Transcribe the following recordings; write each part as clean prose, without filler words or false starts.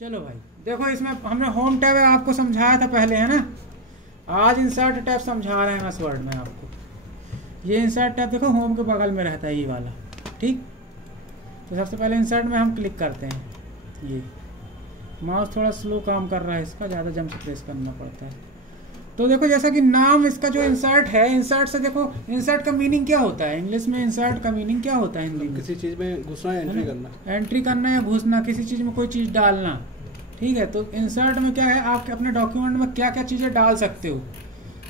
चलो भाई देखो, इसमें हमने होम टैब आपको समझाया था पहले, है ना। आज इंसर्ट टैब समझा रहे हैं इस वर्ड में आपको। ये इंसर्ट टैब देखो होम के बगल में रहता है ये वाला, ठीक। तो सबसे पहले इंसर्ट में हम क्लिक करते हैं। ये माउस थोड़ा स्लो काम कर रहा है, इसका ज़्यादा जम से प्रेस करना पड़ता है। तो देखो जैसा कि नाम इसका जो इंसर्ट है, इंसर्ट से देखो इंसर्ट का मीनिंग क्या होता है इंग्लिश में, इंसर्ट का मीनिंग क्या होता है हिंदी में? किसी चीज में घुसना या एंट्री करना। एंट्री करना या घुसना, किसी चीज़ में कोई चीज़ डालना, ठीक है। तो इंसर्ट में क्या है, आप अपने डॉक्यूमेंट में क्या क्या चीज़ें डाल सकते हो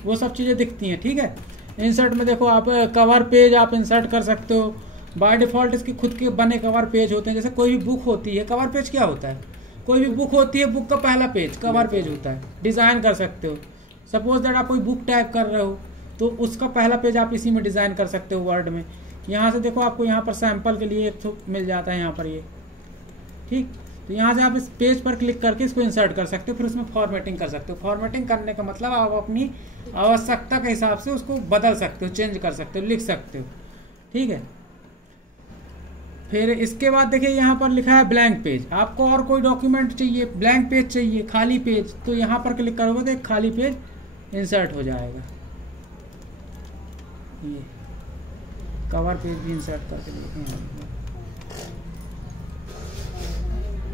वो सब चीज़ें दिखती हैं, ठीक है। इंसर्ट में देखो आप कवर पेज आप इंसर्ट कर सकते हो। बाय डिफ़ॉल्ट इसके खुद के बने कवर पेज होते हैं। जैसे कोई भी बुक होती है, कवर पेज क्या होता है? कोई भी बुक होती है, बुक का पहला पेज कवर पेज होता है। डिज़ाइन कर सकते हो। सपोज दैट आप कोई बुक टाइप कर रहे हो तो उसका पहला पेज आप इसी में डिज़ाइन कर सकते हो वर्ड में। यहाँ से देखो आपको यहाँ पर सैंपल के लिए एक तो मिल जाता है यहाँ पर ये, ठीक। तो यहाँ से आप इस पेज पर क्लिक करके इसको इंसर्ट कर सकते हो, फिर उसमें फॉर्मेटिंग कर सकते हो। फॉर्मेटिंग करने का मतलब आप अपनी आवश्यकता के हिसाब से उसको बदल सकते हो, चेंज कर सकते हो, लिख सकते हो, ठीक है। फिर इसके बाद देखिए यहाँ पर लिखा है ब्लैंक पेज। आपको और कोई डॉक्यूमेंट चाहिए, ब्लैंक पेज चाहिए, खाली पेज, तो यहाँ पर क्लिक करोगे तो एक खाली पेज इंसर्ट हो जाएगा। ये कवर पेज भी इंसर्ट करके देखें।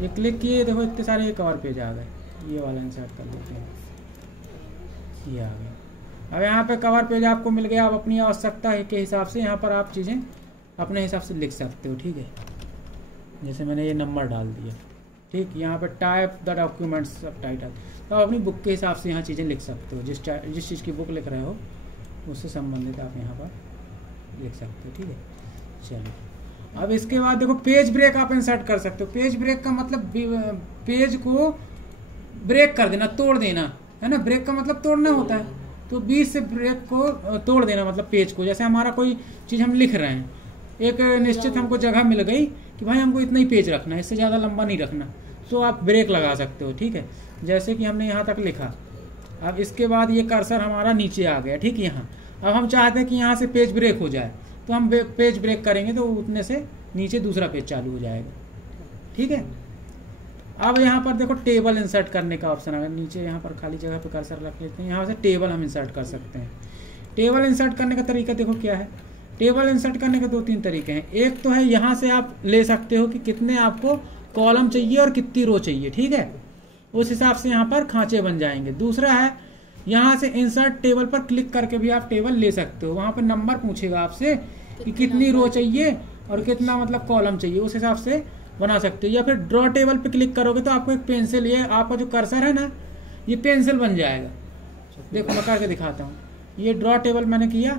ये क्लिक किए, देखो इतने सारे ये कवर पेज आ गए। ये वाला इंसर्ट कर देते हैं, ये आ गया। अब यहाँ पे कवर पेज आपको मिल गया। आप अपनी आवश्यकता के हिसाब से यहाँ पर आप चीज़ें अपने हिसाब से लिख सकते हो, ठीक है। जैसे मैंने ये नंबर डाल दिया, ठीक। यहाँ पे टाइप द डॉक्यूमेंट्स सब टाइटल, तो आप अपनी बुक के हिसाब से यहाँ चीज़ें लिख सकते हो। जिस चीज़ की बुक लिख रहे हो उससे संबंधित आप यहाँ पर लिख सकते हो, ठीक है। चलो अब इसके बाद देखो पेज ब्रेक आप इंसर्ट कर सकते हो। पेज ब्रेक का मतलब पेज को ब्रेक कर देना, तोड़ देना, है ना। ब्रेक का मतलब तोड़ना होता है, तो बीच से ब्रेक को तोड़ देना मतलब पेज को। जैसे हमारा कोई चीज़ हम लिख रहे हैं, एक निश्चित हमको जगह मिल गई कि भाई हमको इतना ही पेज रखना है, इससे ज़्यादा लंबा नहीं रखना, तो आप ब्रेक लगा सकते हो, ठीक है। जैसे कि हमने यहाँ तक लिखा, अब इसके बाद ये कर्सर हमारा नीचे आ गया, ठीक। यहाँ अब हम चाहते हैं कि यहाँ से पेज ब्रेक हो जाए, तो हम पेज ब्रेक करेंगे तो उतने से नीचे दूसरा पेज चालू हो जाएगा, ठीक है। अब यहाँ पर देखो टेबल इंसर्ट करने का ऑप्शन आ गया नीचे। यहाँ पर खाली जगह पे कर्सर रख लेते हैं, यहाँ से टेबल हम इंसर्ट कर सकते हैं। टेबल इंसर्ट करने का तरीका देखो क्या है। टेबल इंसर्ट करने के 2-3 तरीके हैं। एक तो है यहाँ से आप ले सकते हो कि कितने आपको कॉलम चाहिए और कितनी रो चाहिए, ठीक है। उस हिसाब से यहाँ पर खांचे बन जाएंगे। दूसरा है यहाँ से इंसर्ट टेबल पर क्लिक करके भी आप टेबल ले सकते हो। वहाँ पर नंबर पूछेगा आपसे कि कितनी रो चाहिए और कितना मतलब कॉलम चाहिए, उस हिसाब से बना सकते हो। या फिर ड्रॉ टेबल पे क्लिक करोगे तो आपको एक पेंसिल, ये आपका जो कर्सर है ना, ये पेंसिल बन जाएगा। देखो मैं करके दिखाता हूँ। ये ड्रॉ टेबल मैंने किया,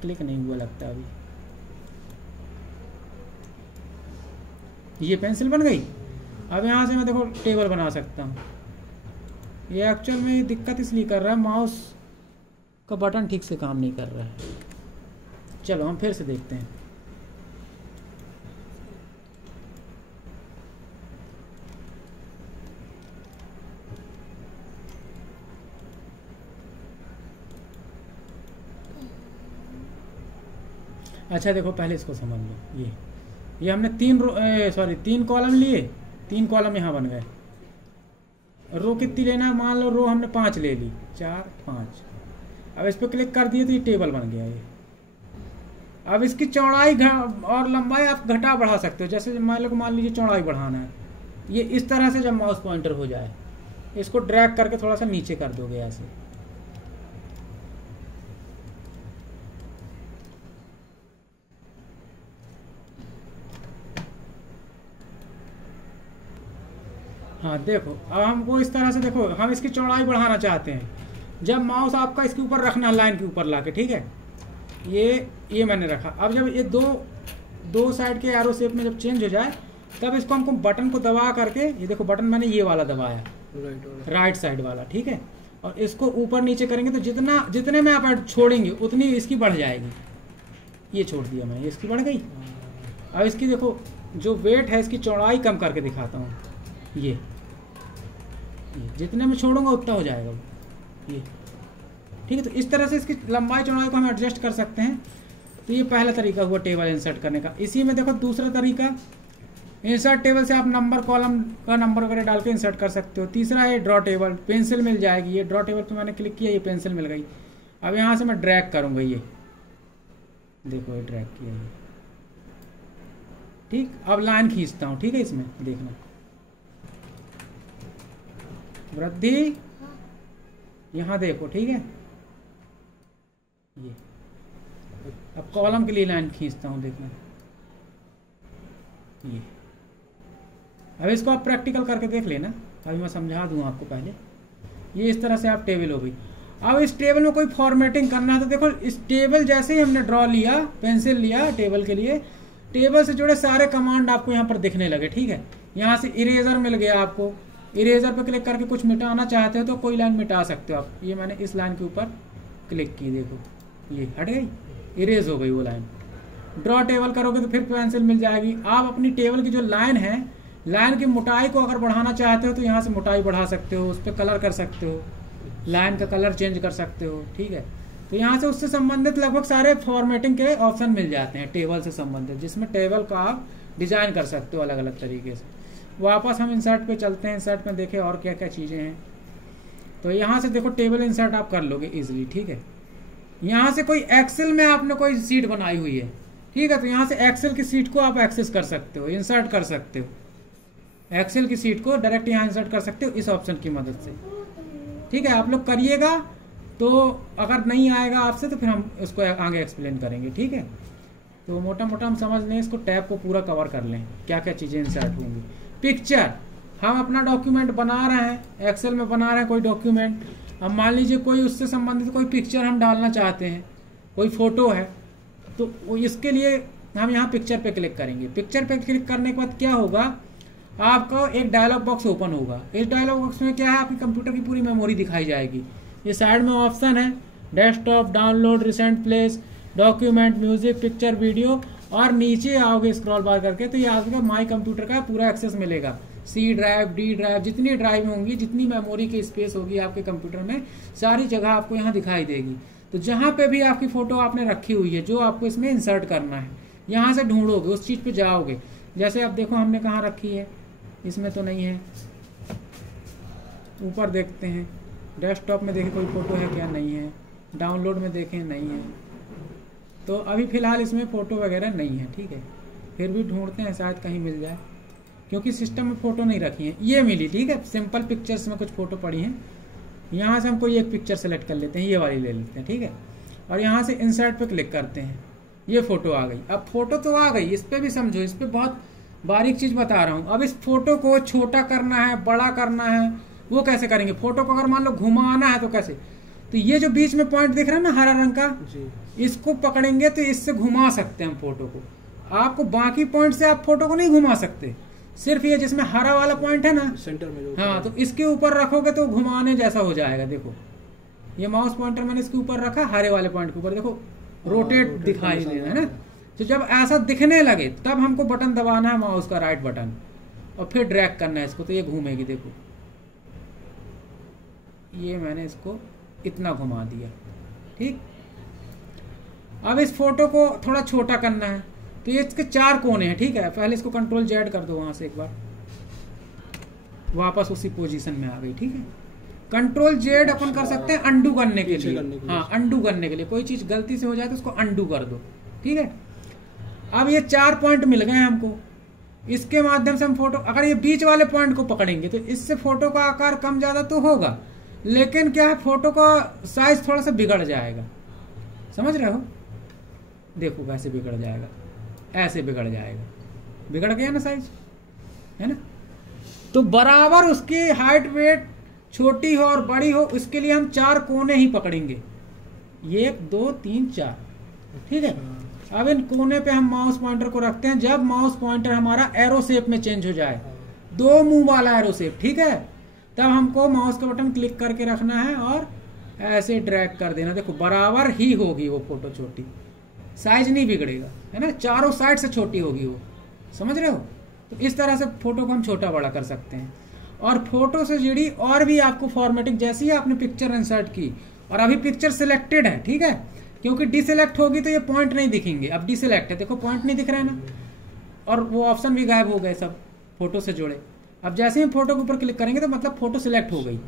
क्लिक नहीं हुआ लगता अभी। ये पेंसिल बन गई। अब यहाँ से मैं देखो टेबल बना सकता हूँ। ये एक्चुअल में दिक्कत इसलिए कर रहा है, माउस का बटन ठीक से काम नहीं कर रहा है। चलो हम फिर से देखते हैं। अच्छा देखो पहले इसको समझ लो। ये हमने 3 कॉलम लिए, 3 कॉलम यहाँ बन गए। रो कितनी लेना है, मान लो रो हमने 5 ले ली, 4 5। अब इस पर क्लिक कर दिए तो ये टेबल बन गया ये। अब इसकी चौड़ाई और लंबाई आप घटा बढ़ा सकते हो। जैसे मान लीजिए चौड़ाई बढ़ाना है, ये इस तरह से जब माउस पॉइंटर हो जाए, इसको ड्रैग करके थोड़ा सा नीचे कर दोगे ऐसे। हाँ देखो अब हमको इस तरह से, देखो हम इसकी चौड़ाई बढ़ाना चाहते हैं। जब माउस आपका इसके ऊपर रखना है, लाइन के ऊपर लाके, ठीक है। ये मैंने रखा। अब जब ये दो साइड के एरो शेप में जब चेंज हो जाए, तब इसको हमको बटन को दबा करके, ये देखो बटन मैंने ये वाला दबाया, राइट साइड वाला, ठीक है। और इसको ऊपर नीचे करेंगे तो जितने में आप छोड़ेंगे उतनी इसकी बढ़ जाएगी। ये छोड़ दिया मैंने, इसकी बढ़ गई। अब इसकी देखो जो वेट है, इसकी चौड़ाई कम करके दिखाता हूँ। ये जितने में छोड़ूंगा उतना हो जाएगा ये, ठीक है। तो इस तरह से इसकी लंबाई चौड़ाई को हम एडजस्ट कर सकते हैं। तो ये पहला तरीका हुआ टेबल इंसर्ट करने का। इसी में देखो दूसरा तरीका इंसर्ट टेबल से आप नंबर कॉलम का नंबर वगैरह डाल के इंसर्ट कर सकते हो। तीसरा है ड्रॉ टेबल, पेंसिल मिल जाएगी। ये ड्रॉ टेबल पे मैंने क्लिक किया, ये पेंसिल मिल गई। अब यहाँ से मैं ड्रैग करूँगा, ये देखो ये ड्रैग किया ये, ठीक। अब लाइन खींचता हूँ, ठीक है, इसमें देखना वृद्धि, यहाँ देखो, ठीक है। ये अब कॉलम के लिए लाइन खींचता हूँ, देखना ये। अब इसको आप प्रैक्टिकल करके देख लेना, अभी मैं समझा दूँ आपको पहले। ये इस तरह से आप टेबल हो गई। अब इस टेबल में कोई फॉर्मेटिंग करना है तो देखो, इस टेबल जैसे ही हमने ड्रॉ लिया, पेंसिल लिया टेबल के लिए, टेबल से जुड़े सारे कमांड आपको यहाँ पर दिखने लगे, ठीक है। यहाँ से इरेजर मिल गया आपको, इरेजर पर क्लिक करके कुछ मिटाना चाहते हो तो कोई लाइन मिटा सकते हो आप। ये मैंने इस लाइन के ऊपर क्लिक की, देखो ये हट गई, इरेज हो गई वो लाइन। ड्रॉ टेबल करोगे तो फिर पेंसिल मिल जाएगी। आप अपनी टेबल की जो लाइन है, लाइन की मोटाई को अगर बढ़ाना चाहते हो तो यहाँ से मोटाई बढ़ा सकते हो, उस पर कलर कर सकते हो, लाइन का कलर चेंज कर सकते हो, ठीक है। तो यहाँ से उससे संबंधित लगभग सारे फॉर्मेटिंग के ऑप्शन मिल जाते हैं टेबल से संबंधित, जिसमें टेबल का आप डिजाइन कर सकते हो अलग अलग तरीके से। वापस हम इंसर्ट पे चलते हैं, इंसर्ट में देखें और क्या क्या चीजें हैं। तो यहाँ से देखो टेबल इंसर्ट आप कर लोगे इजिली, ठीक है। यहाँ से कोई एक्सेल में आपने कोई सीट बनाई हुई है, ठीक है, तो यहाँ से एक्सेल की सीट को आप एक्सेस कर सकते हो, इंसर्ट कर सकते हो। एक्सेल की सीट को डायरेक्ट यहाँ इंसर्ट कर सकते हो इस ऑप्शन की मदद से, ठीक है। आप लोग करिएगा, तो अगर नहीं आएगा आपसे तो फिर हम इसको आगे एक्सप्लेन करेंगे, ठीक है। तो मोटा मोटा हम समझ लें, इसको टैब को पूरा कवर कर लें, क्या क्या चीजें इंसर्ट होंगी। पिक्चर, हम अपना डॉक्यूमेंट बना रहे हैं, एक्सेल में बना रहे हैं कोई डॉक्यूमेंट। अब मान लीजिए कोई उससे संबंधित कोई पिक्चर हम डालना चाहते हैं, कोई फोटो है, तो इसके लिए हम यहाँ पिक्चर पे क्लिक करेंगे। पिक्चर पे क्लिक करने के बाद क्या होगा, आपको एक डायलॉग बॉक्स ओपन होगा। इस डायलॉग बॉक्स में क्या है, आपकी कंप्यूटर की पूरी मेमोरी दिखाई जाएगी। ये साइड में ऑप्शन है desktop, download, recent place, document, music, picture, video, और नीचे आओगे स्क्रॉल बार करके तो ये आपका माई कंप्यूटर का पूरा एक्सेस मिलेगा। सी ड्राइव, डी ड्राइव, जितनी ड्राइव होंगी, जितनी मेमोरी की स्पेस होगी आपके कंप्यूटर में, सारी जगह आपको यहाँ दिखाई देगी। तो जहाँ पे भी आपकी फोटो आपने रखी हुई है, जो आपको इसमें इंसर्ट करना है, यहाँ से ढूंढोगे, उस चीज पे जाओगे। जैसे आप देखो हमने कहाँ रखी है, इसमें तो नहीं है, ऊपर देखते हैं, डेस्कटॉप में देखें कोई फोटो है क्या, नहीं है, डाउनलोड में देखें नहीं है, तो अभी फिलहाल इसमें फोटो वगैरह नहीं है, ठीक है। फिर भी ढूंढते हैं, शायद कहीं मिल जाए, क्योंकि सिस्टम में फोटो नहीं रखी है। ये मिली, ठीक है, सिंपल पिक्चर्स में कुछ फोटो पड़ी हैं। यहाँ से हम कोई एक पिक्चर सेलेक्ट कर लेते हैं, ये वाली ले लेते हैं, ठीक है, और यहाँ से इंसर्ट पे क्लिक करते हैं, ये फोटो आ गई। अब फोटो तो आ गई, इस पे भी समझो, इस पे बहुत बारीक चीज बता रहा हूँ। अब इस फोटो को छोटा करना है, बड़ा करना है, वो कैसे करेंगे। फोटो को अगर मान लो घुमाना है तो कैसे, तो ये जो बीच में पॉइंट दिख रहा है ना हरा रंग का, इसको पकड़ेंगे तो इससे घुमा सकते हैं हम फोटो को। आपको बाकी पॉइंट से आप फोटो को नहीं घुमा सकते, सिर्फ ये जिसमें हरा वाला पॉइंट है ना सेंटर में, हाँ, तो इसके ऊपर रखोगे तो घुमाने जैसा हो जाएगा। देखो ये माउस पॉइंटर मैंने इसके ऊपर रखा, हरे वाले पॉइंट के ऊपर, देखो रोटेट दिखाई दे रहा है ना। तो जब ऐसा दिखने लगे तब हमको बटन दबाना है माउस का, राइट बटन, और फिर ड्रैग करना है इसको, तो ये घूमेगी। देखो ये मैंने इसको इतना घुमा दिया, ठीक। अब इस फोटो को थोड़ा छोटा करना है, तो ये इसके 4 कोने हैं, ठीक है। पहले इसको कंट्रोल जेड कर दो, वहां से एक बार वापस उसी पोजीशन में आ गई, ठीक है। कंट्रोल जेड अपन कर सकते हैं अंडू करने के लिए, हाँ, अंडू करने के लिए। कोई चीज गलती से हो जाए तो उसको अंडू कर दो, ठीक है। अब ये 4 पॉइंट मिल गए हमको, इसके माध्यम से हम फोटो, अगर ये बीच वाले पॉइंट को पकड़ेंगे तो इससे फोटो का आकार कम ज्यादा तो होगा, लेकिन क्या है, फोटो का साइज थोड़ा सा बिगड़ जाएगा, समझ रहे हो। देखो कैसे बिगड़ जाएगा, ऐसे बिगड़ जाएगा, बिगड़ गया ना साइज, है ना। तो बराबर उसकी हाइट वेट छोटी हो और बड़ी हो, उसके लिए हम 4 कोने ही पकड़ेंगे, 1 2 3 4, ठीक है। अब इन कोने पे हम माउस पॉइंटर को रखते हैं। जब माउस पॉइंटर हमारा एरो शेप में चेंज हो जाए, 2 मुंह वाला एरो शेप, ठीक है, तब हमको माउस का बटन क्लिक करके रखना है और ऐसे ड्रैग कर देना। देखो बराबर ही होगी वो फोटो छोटी, साइज नहीं बिगड़ेगा, है ना, चारों साइड से छोटी होगी वो, समझ रहे हो। तो इस तरह से फोटो को हम छोटा बड़ा कर सकते हैं। और फोटो से जुड़ी और भी आपको फॉर्मेटिंग, जैसी आपने पिक्चर इंसर्ट की और अभी पिक्चर सिलेक्टेड है, ठीक है, क्योंकि डिसेलेक्ट होगी तो ये पॉइंट नहीं दिखेंगे। अब डिसेलेक्ट है, देखो पॉइंट नहीं दिख रहा है ना, और वो ऑप्शन भी गायब हो गए सब फोटो से जुड़े। अब जैसे ही फोटो के ऊपर क्लिक करेंगे तो मतलब फोटो सिलेक्ट हो गई।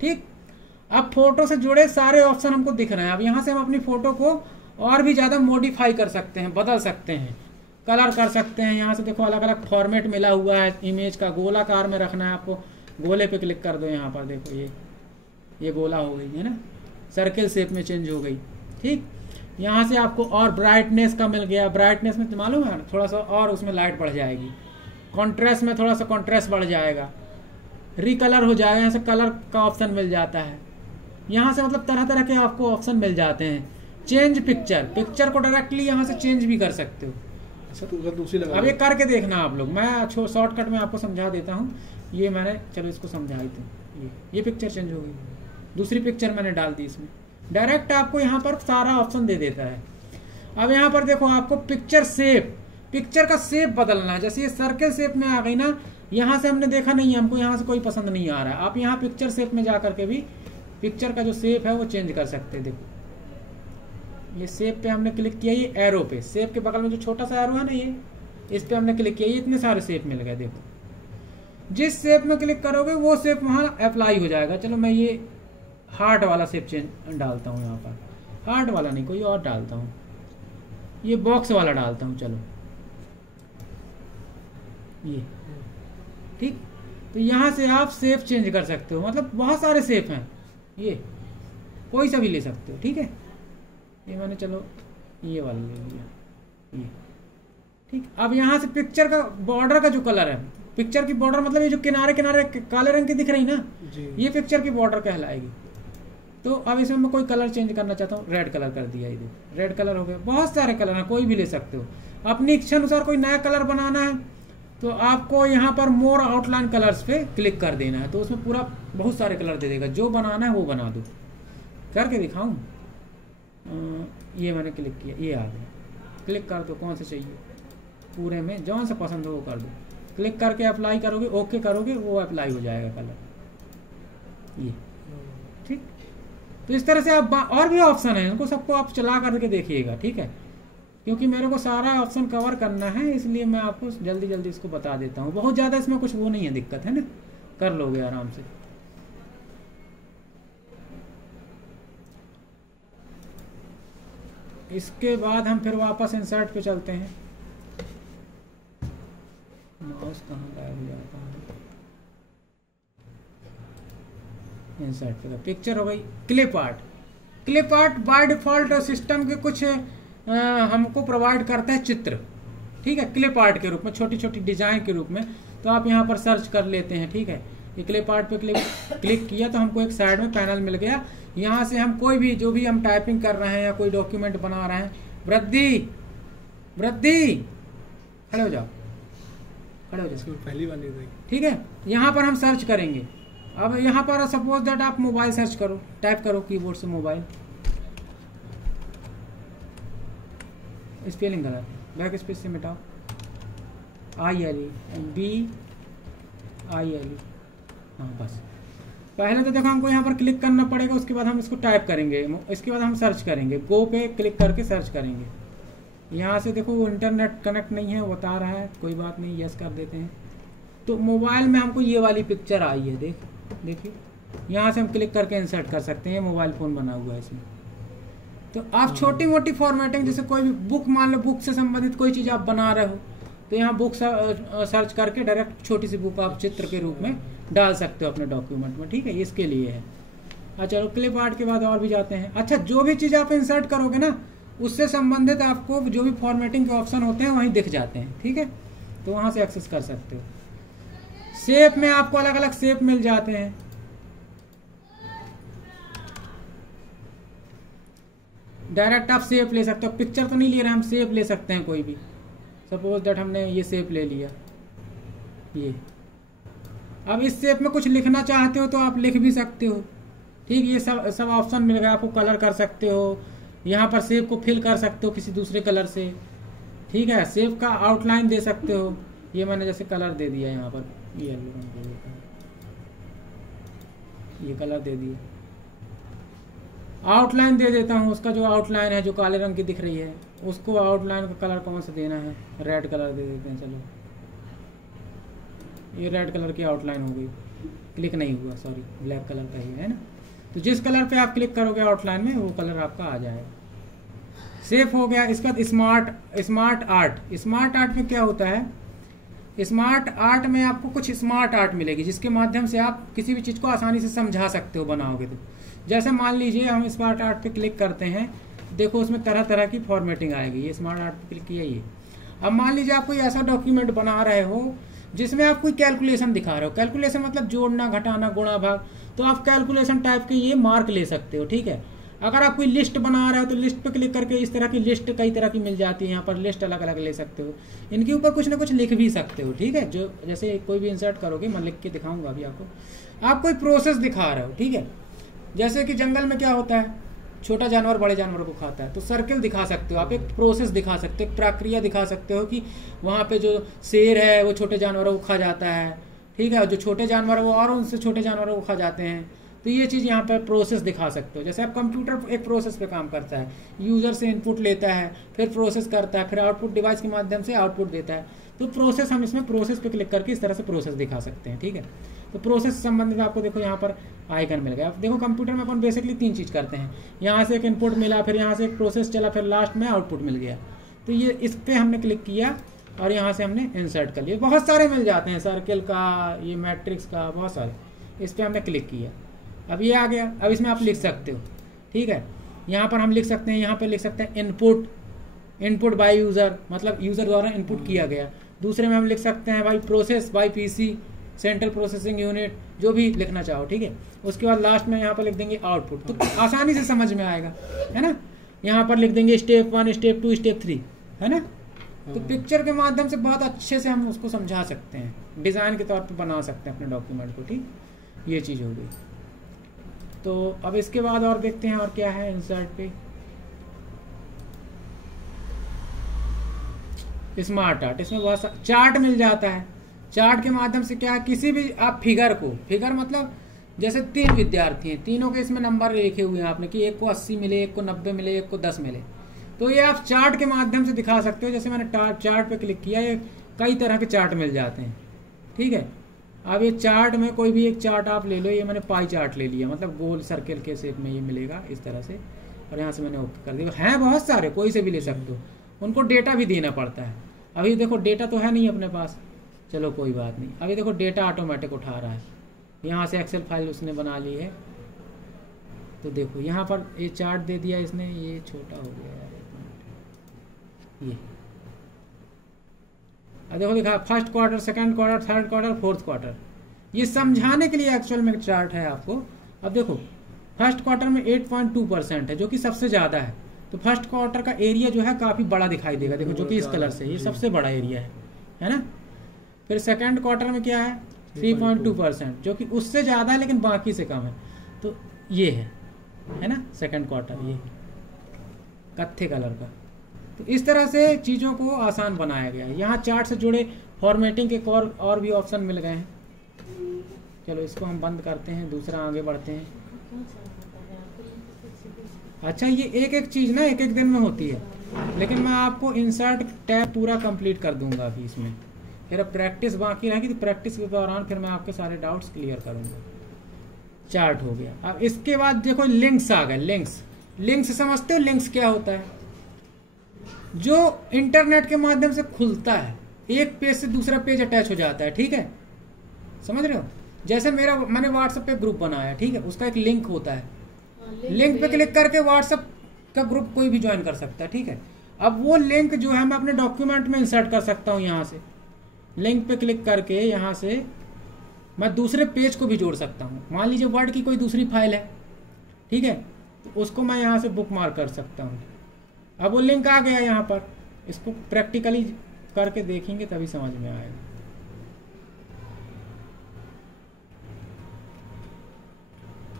ठीक, अब फोटो से जुड़े सारे ऑप्शन हमको दिख रहे हैं। अब यहाँ से हम अपनी फोटो को और भी ज़्यादा मॉडिफाई कर सकते हैं, बदल सकते हैं, कलर कर सकते हैं। यहाँ से देखो अलग अलग फॉर्मेट मिला हुआ है इमेज का। गोलाकार में रखना है आपको, गोले पे क्लिक कर दो। यहाँ पर देखो ये गोला हो गई है ना, सर्किल शेप में चेंज हो गई। ठीक, यहाँ से आपको और ब्राइटनेस का मिल गया। ब्राइटनेस में मालूम है थोड़ा सा और उसमें लाइट बढ़ जाएगी। कॉन्ट्रास्ट में थोड़ा सा कॉन्ट्रास्ट बढ़ जाएगा। रिकलर हो जाएगा, यहाँ से कलर का ऑप्शन मिल जाता है। यहाँ से मतलब तरह तरह के आपको ऑप्शन मिल जाते हैं। चेंज पिक्चर, पिक्चर को डायरेक्टली यहाँ से चेंज भी कर सकते हो। अब ये करके देखना आप लोग, मैं शॉर्टकट में आपको समझा देता हूँ। ये मैंने चलो इसको समझाई थी। ये पिक्चर चेंज हो गई, दूसरी पिक्चर मैंने डाल दी इसमें। डायरेक्ट आपको यहाँ पर सारा ऑप्शन दे देता है। अब यहाँ पर देखो आपको पिक्चर शेप, पिक्चर का शेप बदलना है। जैसे ये सर्कल शेप में आ गई ना, यहाँ से हमने देखा नहीं है, हमको यहाँ से कोई पसंद नहीं आ रहा है। आप यहाँ पिक्चर शेप में जा करके भी पिक्चर का जो शेप है वो चेंज कर सकते हैं। देखो ये शेप पे हमने क्लिक किया, ये एरो पे, शेप के बगल में जो छोटा सा एरो है ना, ये इस पे हमने क्लिक किया, ये इतने सारे शेप मिल गए। देखो जिस शेप में क्लिक करोगे वो शेप वहाँ अप्लाई हो जाएगा। चलो मैं ये हार्ट वाला शेप चेंज डालता हूँ, यहाँ पर हार्ट वाला नहीं कोई और डालता हूँ, ये बॉक्स वाला डालता हूँ। चलो ये ठीक, तो यहाँ से आप शेप चेंज कर सकते हो। मतलब बहुत सारे शेप हैं, ये कोई सा भी ले सकते हो। ठीक है, ये मैंने चलो ये वाला ले लिया, ये ठीक। अब यहाँ से पिक्चर का बॉर्डर का जो कलर है, पिक्चर की बॉर्डर मतलब ये जो किनारे किनारे काले रंग की दिख रही ना, ये पिक्चर की बॉर्डर कहलाएगी। तो अब इसमें मैं कोई कलर चेंज करना चाहता हूँ, रेड कलर कर दिया, ये रेड कलर हो गया। बहुत सारे कलर हैं, कोई भी ले सकते हो। अपनी इच्छा अनुसार कोई नया कलर बनाना है तो आपको यहाँ पर मोर आउटलाइन कलर्स पे क्लिक कर देना है, तो उसमें पूरा बहुत सारे कलर दे देगा। जो बनाना है वो बना दो। करके दिखाऊं, ये मैंने क्लिक किया, ये आ गया। क्लिक कर दो कौन से चाहिए, पूरे में जौन सा पसंद हो वो कर दो। क्लिक करके अप्लाई करोगे, ओके करोगे, वो अप्लाई हो जाएगा कलर, ये ठीक। तो इस तरह से आप और भी ऑप्शन है, उनको सबको आप चला करके देखिएगा। ठीक है, क्योंकि मेरे को सारा ऑप्शन कवर करना है, इसलिए मैं आपको जल्दी जल्दी इसको बता देता हूँ। बहुत ज़्यादा इसमें कुछ वो नहीं है, दिक्कत है ना, कर लोगे आराम से। इसके बाद हम फिर वापस इंसर्ट पे चलते हैं। माउस कहाँ गायब हो जाता है, इंसर्ट पे पिक्चर हो गई। Clip art, clip art by default system के कुछ हमको प्रोवाइड करता है चित्र। ठीक है, क्लिप आर्ट के रूप में, छोटी छोटी डिजाइन के रूप में। तो आप यहाँ पर सर्च कर लेते हैं। ठीक है, ये क्लिप आर्ट पे क्लिक किया तो हमको एक साइड में पैनल मिल गया। यहाँ से हम कोई भी जो भी हम टाइपिंग कर रहे हैं या कोई डॉक्यूमेंट बना रहे हैं, वृद्धि वृद्धि, खड़े हो जाओ, खड़े हो जाओ, पहली बार नहीं। ठीक है, यहाँ पर हम सर्च करेंगे। अब यहाँ पर सपोज दैट आप मोबाइल सर्च करो, टाइप करो कीबोर्ड से मोबाइल, स्पेलिंग गलत, बैक स्पेस से मिटाओ, ILE, हाँ बस। पहले तो देखो हमको यहाँ पर क्लिक करना पड़ेगा, उसके बाद हम इसको टाइप करेंगे, इसके बाद हम सर्च करेंगे। गो पे क्लिक करके सर्च करेंगे। यहाँ से देखो इंटरनेट कनेक्ट नहीं है, बता रहा है, कोई बात नहीं, यस कर देते हैं। तो मोबाइल में हमको ये वाली पिक्चर आई है, देखिए यहाँ से हम क्लिक करके इंसर्ट कर सकते हैं। मोबाइल फ़ोन बना हुआ है इसमें। तो आप छोटी मोटी फॉर्मेटिंग, जैसे कोई भी बुक, मान लो बुक से संबंधित कोई चीज़ आप बना रहे हो, तो यहाँ बुक सर्च करके डायरेक्ट छोटी सी बुक आप चित्र के रूप में डाल सकते हो अपने डॉक्यूमेंट में। ठीक है, इसके लिए है। अच्छा चलो, क्लिप आर्ट के बाद और भी जाते हैं। अच्छा, जो भी चीज़ आप इंसर्ट करोगे ना, उससे संबंधित आपको जो भी फॉर्मेटिंग के ऑप्शन होते हैं वहीं दिख जाते हैं। ठीक है, तो वहाँ से एक्सेस कर सकते हो। शेप में आपको अलग अलग शेप मिल जाते हैं। डायरेक्ट आप शेप ले सकते हो, पिक्चर तो नहीं ले रहे, हम शेप ले सकते हैं कोई भी। सपोज दैट हमने ये शेप ले लिया, ये। अब इस शेप में कुछ लिखना चाहते हो तो आप लिख भी सकते हो। ठीक, ये सब ऑप्शन मिल गया आपको। कलर कर सकते हो, यहाँ पर शेप को फिल कर सकते हो किसी दूसरे कलर से। ठीक है, शेप का आउटलाइन दे सकते हो। ये मैंने जैसे कलर दे दिया यहाँ पर, ये कलर दे दिया। आउटलाइन दे देता हूँ, उसका जो आउटलाइन है जो काले रंग की दिख रही है उसको आउटलाइन का कलर कौन सा देना है, रेड कलर दे देते हैं। चलो ये रेड कलर की आउटलाइन हो गई, क्लिक नहीं हुआ, सॉरी ब्लैक कलर का ही है ना। तो जिस कलर पे आप क्लिक करोगे आउटलाइन में वो कलर आपका आ जाएगा। सेफ हो गया। इसके बाद स्मार्ट आर्ट। स्मार्ट आर्ट में क्या होता है, स्मार्ट आर्ट में आपको कुछ स्मार्ट आर्ट मिलेगी जिसके माध्यम से आप किसी भी चीज़ को आसानी से समझा सकते हो बनाओगे तो। जैसे मान लीजिए हम स्मार्ट आर्ट पे क्लिक करते हैं, देखो उसमें तरह तरह की फॉर्मेटिंग आएगी। ये स्मार्ट आर्ट पे क्लिक किया ये। अब मान लीजिए आप कोई ऐसा डॉक्यूमेंट बना रहे हो जिसमें आप कोई कैलकुलेशन दिखा रहे हो, कैलकुलेशन मतलब जोड़ना घटाना गुणा भाग, तो आप कैलकुलेशन टाइप के ये मार्क ले सकते हो, ठीक है। अगर आप कोई लिस्ट बना रहे हो तो लिस्ट पे क्लिक करके इस तरह की लिस्ट कई तरह की मिल जाती है, यहाँ पर लिस्ट अलग अलग ले सकते हो। इनके ऊपर कुछ ना कुछ लिख भी सकते हो, ठीक है। जो जैसे कोई भी इंसर्ट करोगे, मैं लिख के दिखाऊंगा अभी आपको। आप कोई प्रोसेस दिखा रहे हो, ठीक है। जैसे कि जंगल में क्या होता है, छोटा जानवर बड़े जानवर को खाता है, तो सर्किल दिखा सकते हो आप, एक प्रोसेस दिखा सकते हो, एक प्रक्रिया दिखा सकते हो कि वहाँ पे जो शेर है वो छोटे जानवरों को खा जाता है, ठीक है, जो छोटे जानवर वो और उनसे छोटे जानवरों को खा जाते हैं। तो ये चीज़ यहाँ पर प्रोसेस दिखा सकते हो। जैसे आप कंप्यूटर एक प्रोसेस पे काम करता है, यूजर से इनपुट लेता है, फिर प्रोसेस करता है, फिर आउटपुट डिवाइस के माध्यम से आउटपुट देता है। तो प्रोसेस हम इसमें प्रोसेस पे क्लिक करके इस तरह से प्रोसेस दिखा सकते हैं, ठीक है। तो प्रोसेस से संबंधित आपको देखो यहाँ पर आइकन मिल गया। अब देखो कंप्यूटर में अपन बेसिकली 3 चीज़ करते हैं, यहाँ से एक इनपुट मिला, फिर यहाँ से एक प्रोसेस चला, फिर लास्ट में आउटपुट मिल गया। तो ये इस पर हमने क्लिक किया और यहाँ से हमने इंसर्ट कर लिया। बहुत सारे मिल जाते हैं, सर्किल का, ये मैट्रिक्स का, बहुत सारे। इस पर हमने क्लिक किया, अब ये आ गया। अब इसमें आप लिख सकते हो, ठीक है। यहाँ पर हम लिख सकते हैं, यहाँ पर लिख सकते हैं इनपुट बाय यूज़र, मतलब यूज़र द्वारा इनपुट किया गया। दूसरे में हम लिख सकते हैं भाई process by PC, central processing unit, जो भी लिखना चाहो, ठीक है। उसके बाद लास्ट में यहाँ पर लिख देंगे आउटपुट, तो आसानी से समझ में आएगा, है ना। यहाँ पर लिख देंगे स्टेप 1, स्टेप 2, स्टेप 3, है ना। तो पिक्चर के माध्यम से बहुत अच्छे से हम उसको समझा सकते हैं, डिज़ाइन के तौर पर बना सकते हैं अपने डॉक्यूमेंट को, ठीक। ये चीज़ हो गई। तो अब इसके बाद और देखते हैं और क्या है इंसर्ट पे। स्मार्ट आर्ट, इसमें बहुत सा चार्ट मिल जाता है। चार्ट के माध्यम से क्या है, किसी भी आप फिगर मतलब जैसे 3 विद्यार्थी हैं, तीनों के इसमें नंबर लिखे हुए हैं आपने कि एक को 80 मिले, एक को 90 मिले, एक को 10 मिले। तो ये आप चार्ट के माध्यम से दिखा सकते हो। जैसे मैंने चार्ट पे क्लिक किया, ये कई तरह के चार्ट मिल जाते हैं, ठीक है। अब ये चार्ट में कोई भी एक चार्ट आप ले लो, ये मैंने पाई चार्ट ले लिया, मतलब गोल सर्किल के शेप में ये मिलेगा इस तरह से, और यहाँ से मैंने ओके कर दिया। हैं बहुत सारे, कोई से भी ले सकते हो, उनको डेटा भी देना पड़ता है। अभी देखो डेटा तो है नहीं अपने पास, चलो कोई बात नहीं। अभी देखो डेटा ऑटोमेटिक उठा रहा है, यहाँ से एक्सेल फाइल उसने बना ली है। तो देखो यहाँ पर ये चार्ट दे दिया इसने, ये छोटा हो गया यार, ये अब देखो लिखा first quarter, second quarter, third quarter, fourth quarter. ये समझाने के लिए एक्चुअल में चार्ट है आपको। अब देखो फर्स्ट क्वार्टर में 8.2% है, जो कि सबसे ज़्यादा है। तो फर्स्ट क्वार्टर का एरिया जो है काफ़ी बड़ा दिखाई देगा, देखो जो कि इस कलर से, ये सबसे बड़ा एरिया है ना। फिर सेकंड क्वार्टर में क्या है 3.2%, जो कि उससे ज़्यादा है लेकिन बाकी से कम है। तो ये है ना सेकंड क्वार्टर, ये कत्थे कलर का। तो इस तरह से चीज़ों को आसान बनाया गया है। यहाँ चार्ट से जुड़े फॉर्मेटिंग के और भी ऑप्शन मिल गए हैं। चलो इसको हम बंद करते हैं, दूसरा आगे बढ़ते हैं। अच्छा, ये एक एक चीज़ ना एक एक दिन में होती है, लेकिन मैं आपको इंसर्ट टैब पूरा कंप्लीट कर दूंगा अभी इसमें। फिर अब प्रैक्टिस बाकी रहेगी, तो प्रैक्टिस के दौरान फिर मैं आपके सारे डाउट्स क्लियर करूंगा। चार्ट हो गया। अब इसके बाद देखो लिंक्स आ गए। लिंक्स समझते हो, लिंक्स क्या होता है? जो इंटरनेट के माध्यम से खुलता है, एक पेज से दूसरा पेज अटैच हो जाता है, ठीक है, समझ रहे हो। जैसे मैंने व्हाट्सएप पे ग्रुप बनाया, ठीक है, उसका एक लिंक होता है, लिंक पे क्लिक करके व्हाट्सएप का ग्रुप कोई भी ज्वाइन कर सकता है, ठीक है। अब वो लिंक जो है मैं अपने डॉक्यूमेंट में इंसर्ट कर सकता हूँ। यहाँ से लिंक पे क्लिक करके यहाँ से मैं दूसरे पेज को भी जोड़ सकता हूँ। मान लीजिए वर्ड की कोई दूसरी फाइल है, ठीक है, तो उसको मैं यहाँ से बुक मार्क कर सकता हूँ। अब वो लिंक आ गया यहाँ पर, इसको प्रैक्टिकली करके देखेंगे तभी समझ में आएगा।